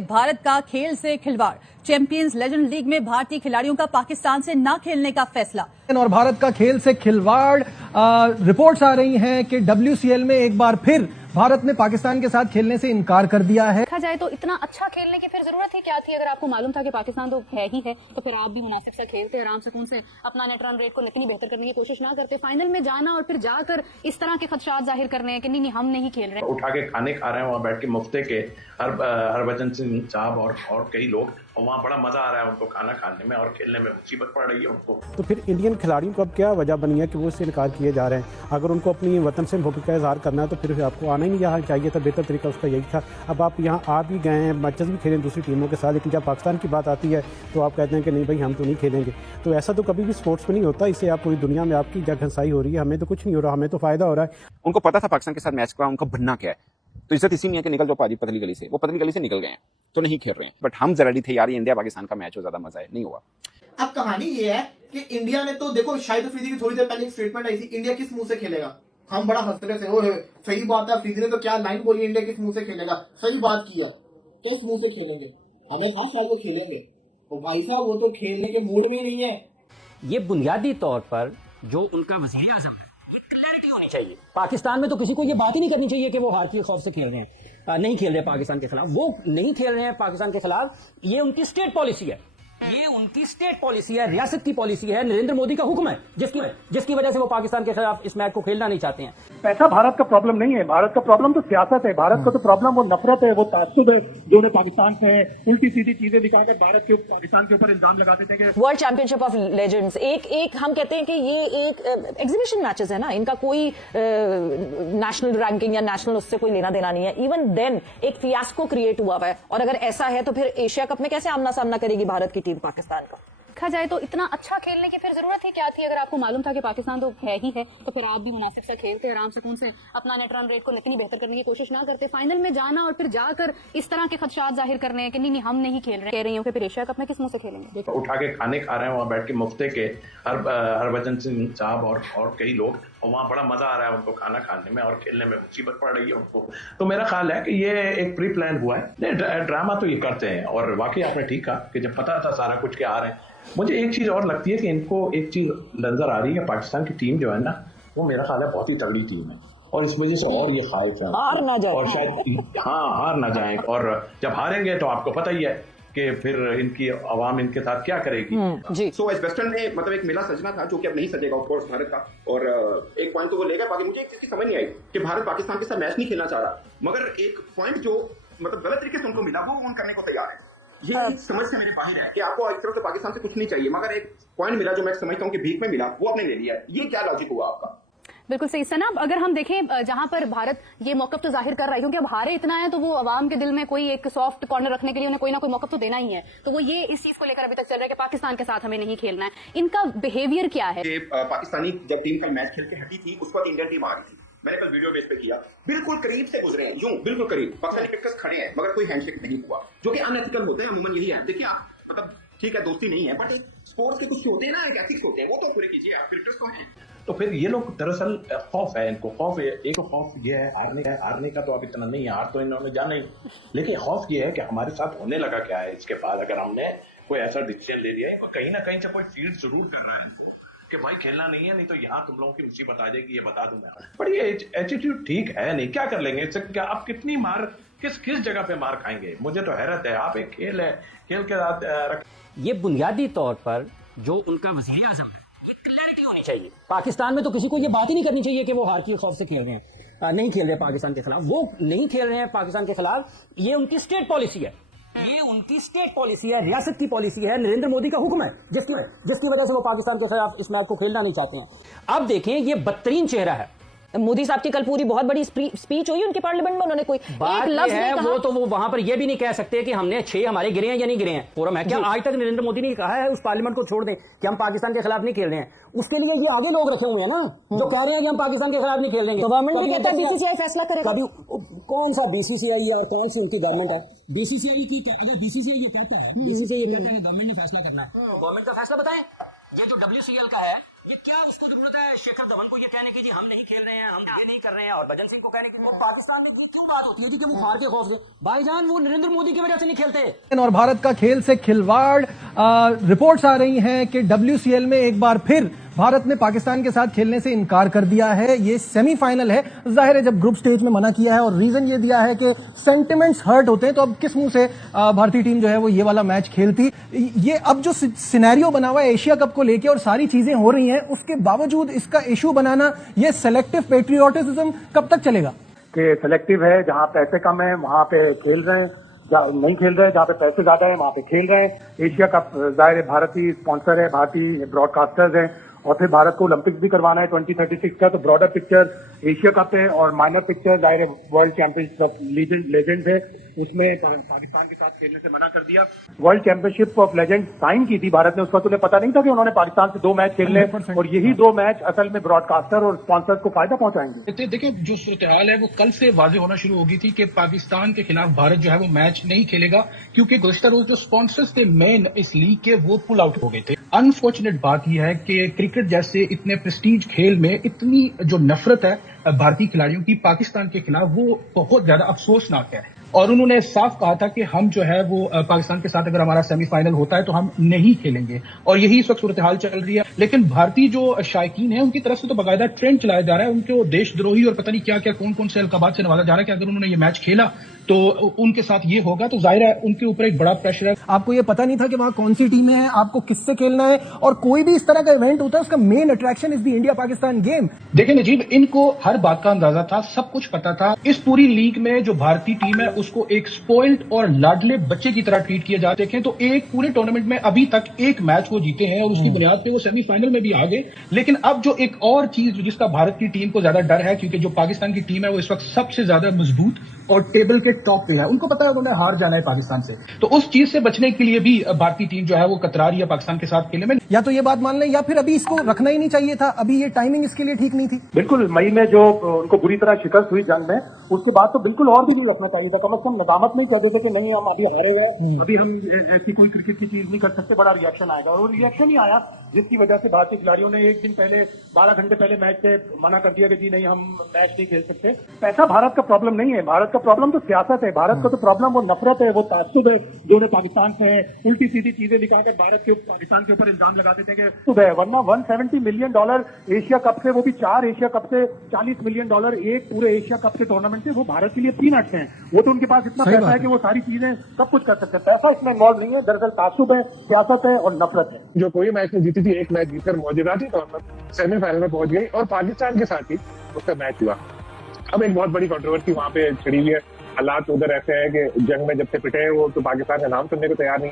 भारत का खेल से खिलवाड़, चैंपियंस लेजेंड लीग में भारतीय खिलाड़ियों का पाकिस्तान से न खेलने का फैसला। और भारत का खेल से खिलवाड़, रिपोर्ट्स आ रही हैं कि WCL में एक बार फिर भारत ने पाकिस्तान के साथ खेलने से इनकार कर दिया है। देखा जाए तो इतना अच्छा खेलने की फिर जरूरत ही क्या थी? अगर आपको मालूम था कि पाकिस्तान तो है ही है, तो फिर आप भी मुनासिब सा खेलते, आराम सुकून से अपना नेट रन रेट को लेकिन बेहतर करने की कोशिश ना करते। फाइनल में जाना और फिर जाकर इस तरह के खदशात जाहिर करने हैं कि नहीं हम नहीं खेल रहे, उठा के खाने खा रहे हैं वहाँ बैठ के मुफ्ते के हरभजन सिंह साहब और कई लोग, और वहाँ बड़ा मजा आ रहा है उनको खाना खाने में और खेलने में मुसीबत पड़ रही है उनको। तो फिर इंडियन खिलाड़ियों को अब क्या वजह बनी है कि वो इससे इनकार किए जा रहे हैं? अगर उनको अपनी वतन से मोहब्बत का इजहार करना है तो फिर आपको आना ही नहीं यहाँ चाहिए था। बेहतर तरीका उसका यही था। अब आप यहाँ आ भी गए हैं, मैचेस भी खेलें दूसरी टीमों के साथ, लेकिन जब पाकिस्तान की बात आती है तो आप कहते हैं कि नहीं भाई हम तो नहीं खेलेंगे। तो ऐसा तो कभी भी स्पोर्ट्स में नहीं होता। इससे आप पूरी दुनिया में आपकी जगहंसाई हो रही है। हमें तो कुछ नहीं हो रहा, हमें तो फायदा हो रहा है। उनको पता था पाकिस्तान के साथ मैच का उनका बनना क्या है, तो इज्जत इसी में है कि निकल जाओ पाजी पतली गली से। वो पतली गली से निकल गए हैं तो नहीं खेल रहे हैं। बट हम जरा थे यार, इंडिया पाकिस्तान का मैच हो, ज्यादा मजा है, नहीं हुआ। अब कहानी ये है कि इंडिया ने तो देखो, शाहिद अफरीदी की थोड़ी देर पहले एक स्टेटमेंट आई थी, इंडिया किस मुंह से खेलेगा। हम बड़ा हंस रहे थे, ओए सही बात है, अफरीदी ने तो क्या लाइन बोली, इंडिया किस मुंह से खेलेगा, सही बात किया, तो इस मुंह से खेलेंगे। हमें कहा शायद वो खेलेंगे, तो भाई साहब वो तो खेलने के मूड में ही नहीं है। ये बुनियादी तौर पर जो उनका वज़ीर आज़म है, ये क्लैरिटी होनी चाहिए। पाकिस्तान में तो किसी को ये बात ही नहीं करनी चाहिए कि वो हार के खौफ से खेल रहे हैं, नहीं खेल रहे पाकिस्तान के खिलाफ। वो नहीं खेल रहे हैं पाकिस्तान के खिलाफ, ये उनकी स्टेट पॉलिसी है, ये उनकी स्टेट पॉलिसी है, रियासत की पॉलिसी है, नरेंद्र मोदी का हुक्म है, जिसकी वजह से वो पाकिस्तान के खिलाफ इस मैच को खेलना नहीं चाहते हैं। पैसा भारत का प्रॉब्लम नहीं है, भारत का प्रॉब्लम तो सियासत है। भारत का तो प्रॉब्लम वो नफरत है, वो ताज्जुब है जो उन्हें पाकिस्तान से है। उल्टी सीधी चीजें दिखाकर भारत के पाकिस्तान के ऊपर इल्जाम लगाते थे कि वर्ल्ड चैंपियनशिप ऑफ लेजेंड्स एक हम कहते हैं कि ये एक एग्जीबिशन मैचेस है ना, इनका कोई नेशनल रैंकिंग या नेशनल उससे कोई लेना देना नहीं है। इवन देन एक फियास्को क्रिएट हुआ है, और अगर ऐसा है तो फिर एशिया कप में कैसे आमना सामना करेगी भारत की टीम पाकिस्तान का? देखा जाए तो इतना अच्छा खेलने की फिर जरूरत ही क्या थी? अगर आपको मालूम था कि पाकिस्तान तो है ही है, तो फिर आप भी मुनासिब सा खेलते, आराम सुकून से अपना नेट रन रेट को लेकिन बेहतर करने की कोशिश ना करते। फाइनल में जाना और फिर जाकर इस तरह के खदशात जाहिर करने हैं कि नहीं हम नहीं खेल रहे, कह रही हूँ कि फिर एशिया कप में किस मुंह से खेलेंगे। उठा के खाने खा रहे हैं वहाँ बैठ के मुफ्ते के हरभजन सिंह साहब और कई लोग, और वहाँ बड़ा मजा आ रहा है उनको खाना खाने में और खेलने में मुसीबत पड़ रही है उनको। तो मेरा ख्याल है कि ये एक प्री प्लान हुआ है। ड्रामा तो ये करते हैं, और वाकई आपने ठीक कहा कि जब पता था सारा कुछ के आ रहे हैं। मुझे एक चीज और लगती है कि इनको एक चीज नजर आ रही है, पाकिस्तान की टीम जो है ना, वो मेरा ख्याल है बहुत ही तगड़ी टीम है, और इस वजह से और ये खाइफ है हार ना जाए, और शायद हार ना जाए। और जब हारेंगे तो आपको पता ही है कि फिर इनकी आवाम इनके साथ क्या करेगी। जी। सो इस वेस्टर्न में मतलब एक मेला सजना था जो कि अब नहीं सजेगा ऑफ कोर्स भारत का, और एक पॉइंट तो वो लेगा। बाकी मुझे एक चीज की समझ नहीं आई कि भारत पाकिस्तान के साथ मैच नहीं खेलना चाह रहा, मगर एक पॉइंट जो मतलब गलत तरीके से उनको मिला वो करने को तैयार है। ये समझ से मेरे बाहर है कि आपको एक तरफ से पाकिस्तान से कुछ नहीं चाहिए, मगर एक पॉइंट मिला जो मैं समझता हूँ कि भीख में मिला, वो आपने ले लिया है। ये क्या लॉजिक हुआ आपका? बिल्कुल सही सनाब। अगर हम देखें जहां पर भारत ये मौकफ तो जाहिर कर रहा है, क्योंकि अब हारे इतना है तो वो अवाम के दिल में कोई एक सॉफ्ट कॉर्नर रखने के लिए उन्हें कोई ना कोई मौकफ तो देना ही है। तो वो ये इस चीज को लेकर अभी तक चल रहा है कि पाकिस्तान के साथ हमें नहीं खेलना है। इनका बिहेवियर क्या है? पाकिस्तानी जब टीम का मैच खेल के हटी थी उस वक्त इंडियन टीम आ रही थी, मैंने कल वीडियो बेस पे किया, बिल्कुल करीब से गुजरे हैं, यूं बिल्कुल करीब, पाकिस्तानी क्रिकेटर्स खड़े हैं मगर कोई हैंडशेक नहीं हुआ, जो कि अनएथिकल होते हैं अमूमन। यही है, देखिए मतलब ठीक है दोस्ती नहीं है, बट एक स्पोर्ट्स के कुछ होते हैं ना, एक एथिक्स होते हैं, वो तो पूरे कीजिए, क्रिकेटर्स तो हैं। तो फिर ये लोग दरअसल खौफ है इनको, खौफ है, एक खौफ ये है हारने का तो अब इतना नहीं है, हार तो इन्होंने जाना ही, लेकिन खौफ ये है कि हमारे साथ होने लगा क्या है इसके बाद, अगर हमने कोई ऐसा डिसीजन ले लिया है, कहीं ना कहीं से कोई फीड जरूर कर रहा है कि भाई खेलना नहीं है, नहीं तो यहाँ तुम लोगों की मुसीबत आ जाएगी, ये बता दूं मैं। पर ये एटीट्यूड ठीक है नहीं, क्या कर लेंगे इससे? क्या आप कितनी मार किस जगह पे मार खाएंगे? मुझे तो हैरत है। आप एक खेल है, खेल के साथ ये बुनियादी तौर पर जो उनका वज़ीर आज़म है, ये क्लैरिटी होनी चाहिए। पाकिस्तान में तो किसी को ये बात ही नहीं करनी चाहिए कि वो हार के खौफ से खेल रहे हैं, नहीं खेल रहे पाकिस्तान के खिलाफ। वो नहीं खेल रहे हैं पाकिस्तान के खिलाफ, ये उनकी स्टेट पॉलिसी है, ये उनकी स्टेट पॉलिसी है, रियासत की पॉलिसी है, नरेंद्र मोदी का हुक्म है, जिसकी वजह से वो पाकिस्तान के खिलाफ इस मैच को खेलना नहीं चाहते हैं। अब देखें ये बदतरीन चेहरा है। मोदी साहब की कल पूरी बहुत बड़ी स्पीच हुई उनके पार्लियामेंट में, उन्होंने कोई एक लफ्ज नहीं कहा। वो तो वो वहां पर ये भी नहीं कह सकते कि हमने 6 हमारे गिरे हैं या नहीं गिरे हैं, फोरम है क्या? आज तक नरेंद्र मोदी ने कहा है उस पार्लियामेंट को छोड़ दें कि हम पाकिस्तान के खिलाफ नहीं खेल रहे हैं। उसके लिए ये आगे लोग रखे हुए हैं ना जो कह रहे हैं कि हम पाकिस्तान के खिलाफ नहीं खेल रहे। गवर्नमेंट भी कहता है बीसीसीआई फैसला करेगा। कौन सा बीसीसीआई है और कौन सी उनकी गवर्नमेंट है? बीसीसीआई की अगर बीसीसीआई ये कहता है, बीसीसीआई ये कहता है गवर्नमेंट ने फैसला करना है, गवर्नमेंट का फैसला बताएं। ये जो WCL का है ये क्या उसको जरूरत है शेखर धवन को ये कहने की जी हम नहीं खेल रहे हैं, हम ये नहीं कर रहे हैं, और भजन सिंह को कहने की? और पाकिस्तान में ये क्यों बात होती है जी कि वो हार के खौफ से? भाईजान वो नरेंद्र मोदी की वजह से नहीं खेलते। और भारत का खेल से खिलवाड़, रिपोर्ट्स आ रही हैं कि WCL में एक बार फिर भारत ने पाकिस्तान के साथ खेलने से इनकार कर दिया है। ये सेमीफाइनल है, जाहिर है जब ग्रुप स्टेज में मना किया है और रीजन ये दिया है कि सेंटिमेंट्स हर्ट होते हैं, तो अब किस मुंह से भारतीय टीम जो है वो ये वाला मैच खेलती। ये अब जो सिनेरियो बना हुआ है एशिया कप को लेके और सारी चीजें हो रही हैं, उसके बावजूद इसका इशू बनाना, ये सेलेक्टिव पेट्रियोटिज्म कब तक चलेगा? कि सेलेक्टिव है, जहाँ पैसे कम है वहां पे खेल रहे हैं, नहीं खेल रहे हैं जहाँ पे पैसे ज्यादा है वहां पे खेल रहे हैं। एशिया कप जाहिर है भारतीय स्पॉन्सर है, भारतीय ब्रॉडकास्टर्स हैं, और फिर भारत को ओलंपिक्स भी करवाना है 2036 का, तो ब्रॉडर पिक्चर एशिया कप है और माइनर पिक्चर जाहिर है वर्ल्ड चैंपियनशिप ऑफ लेजेंड्स है, उसमें पाकिस्तान के साथ खेलने से मना कर दिया। World Championship of Legends sign की थी भारत ने, उसका तो उन्हें पता नहीं था कि उन्होंने पाकिस्तान से 2 मैच खेलने, और यही 2 मैच असल में ब्रॉडकास्टर और स्पॉन्सर्स को फायदा पहुंचाएंगे। देखिए जो सूरत हाल है वो कल से वाजे होना शुरू हो गई थी कि पाकिस्तान के खिलाफ भारत जो है वो मैच नहीं खेलेगा, क्योंकि गुज़श्ता रोज जो स्पॉन्सर्स थे मेन इस लीग के वो पुल आउट हो गए थे। अनफॉर्चुनेट बात यह है कि क्रिकेट जैसे इतने प्रेस्टीज खेल में इतनी जो नफरत है भारतीय खिलाड़ियों की पाकिस्तान के खिलाफ, वो बहुत ज्यादा अफसोसनाक है। और उन्होंने साफ कहा था कि हम जो है वो पाकिस्तान के साथ अगर हमारा सेमीफाइनल होता है तो हम नहीं खेलेंगे, और यही इस वक्त सूरत हाल चल रही है। लेकिन भारतीय जो शायकीन है उनकी तरफ से तो बाकायदा ट्रेंड चलाया जा रहा है, उनको देशद्रोही और पता नहीं क्या क्या कौन कौन से अलकाबात से नवाजा जा रहा है कि अगर उन्होंने ये मैच खेला तो उनके साथ ये होगा, तो जाहिर है उनके ऊपर एक बड़ा प्रेशर है। आपको ये पता नहीं था कि वहां कौन सी टीमें हैं, आपको किससे खेलना है, और कोई भी इस तरह का इवेंट होता है उसका main attraction is the India Pakistan game. देखिए नजीब, इनको हर बात का अंदाजा था, सब कुछ पता था। इस पूरी लीग में जो भारतीय टीम है उसको एक स्पॉइल्ड और लाडले बच्चे की तरह ट्रीट किया जाते हैं। तो एक पूरे टूर्नामेंट में अभी तक एक मैच वो जीते हैं और उसकी बुनियाद पे वो सेमीफाइनल में भी आ गए। लेकिन अब जो एक और चीज जिसका भारत की टीम को ज्यादा डर है, क्योंकि जो पाकिस्तान की टीम है वो इस वक्त सबसे ज्यादा मजबूत और टेबल के टॉप पे है, उनको पता है उन्होंने हार जाना है पाकिस्तान से, तो उस चीज से बचने के लिए भी भारतीय टीम जो है वो कतरा रही है पाकिस्तान के साथ खेलने में। या तो ये बात मान लें, या फिर अभी इसको रखना ही नहीं चाहिए था, अभी ये टाइमिंग इसके लिए ठीक नहीं थी। बिल्कुल, मई में जो उनको बुरी तरह शिकस्त हुई जंग में, उसके बाद तो बिल्कुल और भी नहीं रखना चाहिए था। कम से कम नदामत नहीं कर देते कि नहीं हम अभी हारे हुए, अभी हम ऐसी कोई क्रिकेट की चीज नहीं कर सकते, बड़ा रिएक्शन आएगा। और वो रिएक्शन ही आया जिसकी वजह से भारतीय खिलाड़ियों ने एक दिन पहले 12 घंटे पहले मैच से मना कर दिया कि जी नहीं हम मैच नहीं खेल सकते। पैसा भारत का प्रॉब्लम नहीं है, भारत का प्रॉब्लम तो सियासत है, भारत का तो प्रॉब्लम वो नफरत है, वो ताज्जुब है जो उन्हें पाकिस्तान से है, उल्टी सीधी चीजें दिखाकर भारत के पाकिस्तान के ऊपर इल्जाम लगा देते हैं कि वरना $170 मिलियन एशिया कप से, वो भी 4 एशिया कप से $40 मिलियन एक पूरे एशिया कप के टूर्नामेंट से, वो भारत के लिए पीनट्स हैं। वो तो उनके पास इतना पैसा है कि वो सारी चीजें सब कुछ कर सकते हैं। पैसा इसमें इन्वॉल्व नहीं है, दरअसल ताज्जुब है, सियासत है और नफरत है। जो कोई मैच नहीं जीती थी, एक मैच जीतकर मौजूदाती तौर पर सेमीफाइनल में पहुंच गई और पाकिस्तान के साथ ही उसका मैच हुआ। अब एक बहुत बड़ी कंट्रोवर्सी वहां पे छिड़ी हुई है। हालात उधर ऐसे हैं कि जंग में जब से पिटे हैं वो, तो पाकिस्तान का नाम सुनने को तैयार नहीं।